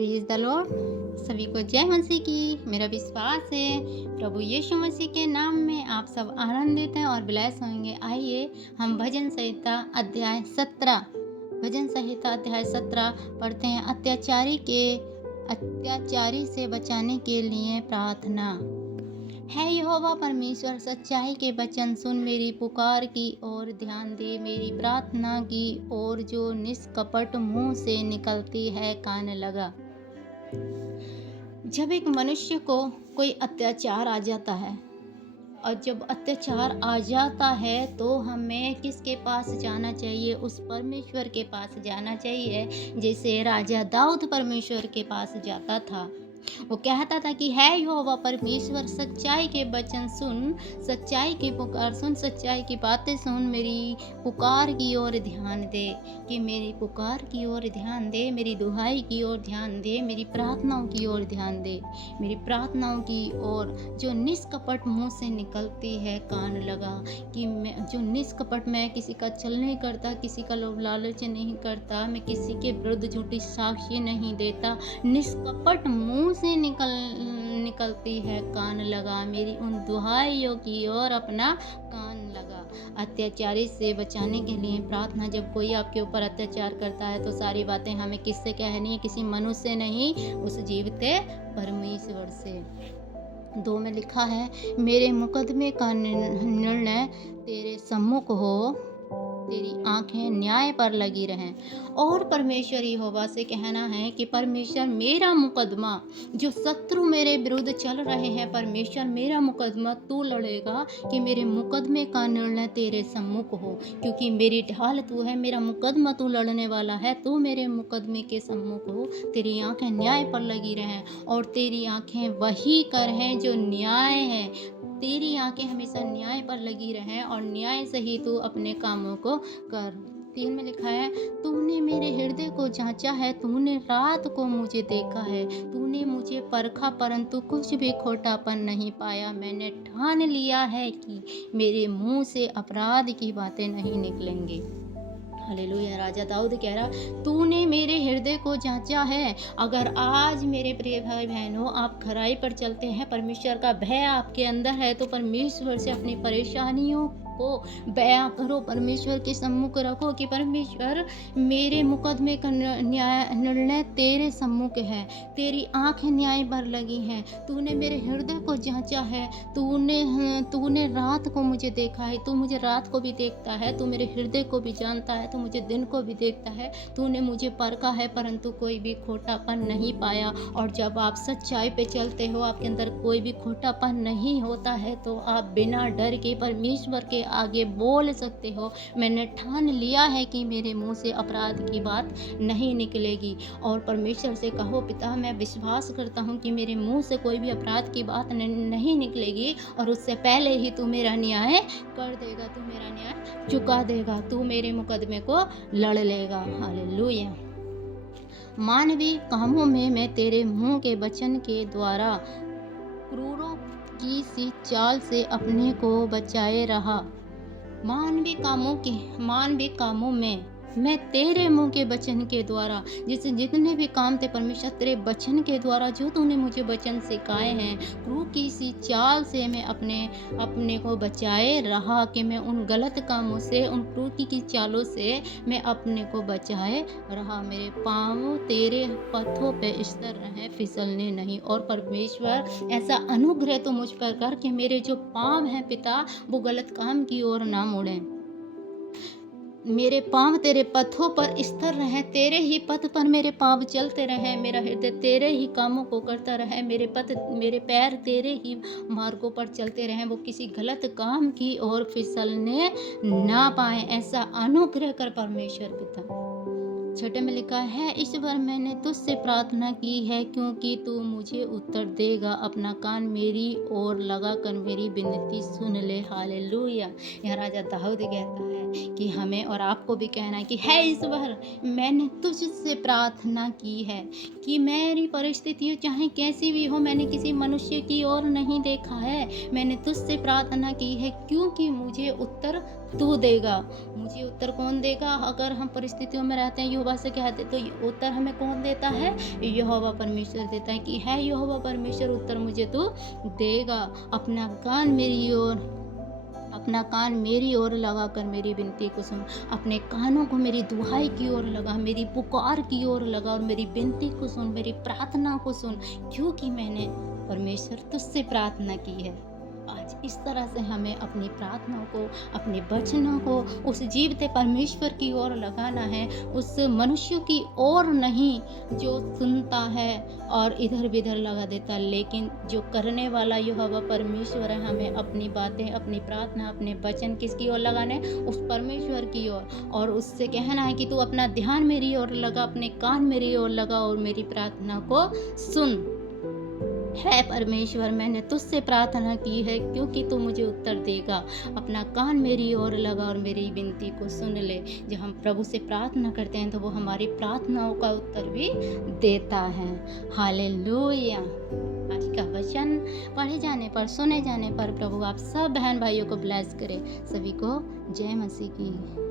Praise the Lord. सभी को जय मसीह की। मेरा विश्वास है प्रभु यीशु मसीह के नाम में आप सब आनंदित हैं और ब्लेस होंगे। आइए हम भजन संहिता अध्याय 17 पढ़ते हैं। अत्याचारी से बचाने के लिए प्रार्थना। है यहोवा परमेश्वर, सच्चाई के वचन सुन, मेरी पुकार की ओर ध्यान दे, मेरी प्रार्थना की ओर जो निष्कपट मुंह से निकलती है कान लगा। जब एक मनुष्य को कोई अत्याचार आ जाता है और जब अत्याचार आ जाता है तो हमें किसके पास जाना चाहिए? उस परमेश्वर के पास जाना चाहिए। जैसे राजा दाऊद परमेश्वर के पास जाता था, वो कहता था कि है यहोवा परमेश्वर, सच्चाई के वचन सुन, सच्चाई की पुकार सुन, सच्चाई की बातें सुन, मेरी पुकार की ओर ध्यान दे। कि मेरी पुकार की ओर ध्यान दे, मेरी दुहाई की ओर ध्यान दे, मेरी प्रार्थनाओं की ओर ध्यान दे, मेरी प्रार्थनाओं की ओर जो निष्कपट मुंह से निकलती है कान लगा। कि मैं जो निष्कपट, मैं किसी का छल नहीं करता, किसी का लोभ लालच नहीं करता, मैं किसी के विरुद्ध झूठी साक्षी नहीं देता। निष्कपट मुंह से निकलती है कान लगा, मेरी उन दुहाइयों की ओर अपना कान लगा। अत्याचारी से बचाने के लिए प्रार्थना। जब कोई आपके ऊपर अत्याचार करता है तो सारी बातें हमें किससे कहनी है? किसी मनुष्य से नहीं, उस जीवते परमेश्वर से। 2 में लिखा है, मेरे मुकदमे का निर्णय तेरे सम्मुख हो, तेरी आंखें न्याय पर लगी रहें। और परमेश्वर यहोवा से कहना है कि परमेश्वर मेरा मुकदमा, जो शत्रु मेरे विरुद्ध चल रहे हैं, परमेश्वर मेरा मुकदमा तू लड़ेगा। कि मेरे मुकदमे का निर्णय तेरे सम्मुख हो, क्योंकि मेरी ढाल तू है, मेरा मुकदमा तू लड़ने वाला है, तू मेरे मुकदमे के सम्मुख हो। तेरी आंखें न्याय पर लगी रहें और तेरी आंखें वही करें जो न्याय है। तेरी आंखें हमेशा न्याय पर लगी रहें और न्याय से ही तू अपने कामों को कर। 3 में लिखा है, तूने मेरे हृदय को जांचा है, तूने रात को मुझे देखा है, तूने मुझे परखा परंतु कुछ भी खोटापन नहीं पाया। मैंने ठान लिया है कि मेरे मुंह से अपराध की बातें नहीं निकलेंगी। हालेलुया। राजा दाऊद कह रहा, तूने मेरे हृदय को जांचा है। अगर आज मेरे प्रिय भाई बहनों आप खराई पर चलते हैं, परमेश्वर का भय आपके अंदर है, तो परमेश्वर से अपनी परेशानियों को बयां करो, परमेश्वर के सम्मुख रखो कि परमेश्वर मेरे मुकदमे का निर्णय तेरे सम्मुख है, तेरी आंखें न्याय पर लगी हैं, तूने मेरे हृदय को जांचा है, तूने रात को मुझे देखा है, तू मुझे रात को भी देखता है, तू मेरे हृदय को भी जानता है, तू मुझे दिन को भी देखता है, तूने मुझे परखा है परंतु कोई भी खोटापन नहीं पाया। और जब आप सच्चाई पे चलते हो, आपके अंदर कोई भी खोटापन नहीं होता है, तो आप बिना डर के परमेश्वर के आगे बोल सकते हो, मैंने ठान लिया है कि मेरे मुंह से अपराध की बात नहीं निकलेगी। और परमेश्वर से कहो, पिता मैं विश्वास करता हूँ कि मेरे मुंह से कोई भी अपराध की बात नहीं निकलेगी और उससे पहले ही तू मेरा न्याय कर देगा, तू मेरा न्याय चुका देगा, तू मेरे मुकदमे को लड़ लेगा। हालेलुया। मानवीय कामों में मैं तेरे मुंह के वचन के द्वारा क्रूरों की सी चाल से अपने को बचाए रहा। मानवीय कामों में मैं तेरे मुंह के वचन के द्वारा, जितने भी काम थे परमेश्वर तेरे वचन के द्वारा जो तूने मुझे वचन सिखाए हैं, क्रूर की सी चाल से मैं अपने को बचाए रहा। कि मैं उन गलत कामों से, उन क्रूर की चालों से मैं अपने को बचाए रहा। मेरे पाँव तेरे पथों पे स्थिर रहे, फिसलने नहीं। और परमेश्वर ऐसा अनुग्रह तो मुझ पर कर कि मेरे जो पाँव हैं पिता, वो गलत काम की ओर ना मुड़ें। मेरे पाँव तेरे पथों पर स्थिर रहें, तेरे ही पथ पर मेरे पाँव चलते रहें, मेरा हृदय तेरे ही कामों को करता रहे, मेरे पैर तेरे ही मार्गों पर चलते रहें, वो किसी गलत काम की ओर फिसलने ना पाए। ऐसा अनुग्रह कर परमेश्वर पिता। 6 में लिखा है, ईश्वर मैंने तुझसे प्रार्थना की है क्योंकि तू मुझे उत्तर देगा, अपना कान मेरी ओर लगा कर मेरी विनती सुन ले। हालेलुया। यहाँ राजा दाऊद कहता है कि हमें और आपको भी कहना है कि हे ईश्वर, मैंने तुझसे प्रार्थना की है कि मेरी परिस्थितियाँ चाहे कैसी भी हो, मैंने किसी मनुष्य की ओर नहीं देखा है, मैंने तुझसे प्रार्थना की है क्योंकि मुझे उत्तर तू देगा। मुझे उत्तर कौन देगा? अगर हम परिस्थितियों में रहते हैं, यहोवा से कहते, तो ये उत्तर हमें कौन देता है? यहोवा परमेश्वर देता है कि है यहोवा परमेश्वर, उत्तर मुझे तू देगा। अपना कान मेरी ओर लगाकर मेरी विनती को सुन। अपने कानों को मेरी दुहाई की ओर लगा, मेरी पुकार की ओर लगा और मेरी विनती को सुन, मेरी प्रार्थना को सुन, क्योंकि मैंने परमेश्वर तुझसे प्रार्थना की है। आज इस तरह से हमें अपनी प्रार्थनाओं को, अपने वचनों को उस जीवते परमेश्वर की ओर लगाना है, उस मनुष्य की ओर नहीं जो सुनता है और इधर बिधर लगा देता, लेकिन जो करने वाला यहोवा परमेश्वर है। हमें अपनी बातें, अपनी प्रार्थना, अपने वचन किसकी ओर लगाने? उस परमेश्वर की ओर, और उससे कहना है कि तू अपना ध्यान मेरी ओर लगा, अपने कान मेरी ओर लगा और मेरी प्रार्थना को सुन। है परमेश्वर, मैंने तुझसे प्रार्थना की है क्योंकि तू मुझे उत्तर देगा। अपना कान मेरी ओर लगा और मेरी विनती को सुन ले। जब हम प्रभु से प्रार्थना करते हैं तो वो हमारी प्रार्थनाओं का उत्तर भी देता है। हालेलुया। आज का वचन पढ़े जाने पर, सुने जाने पर प्रभु आप सब बहन भाइयों को ब्लेस करे। सभी को जय मसीह की।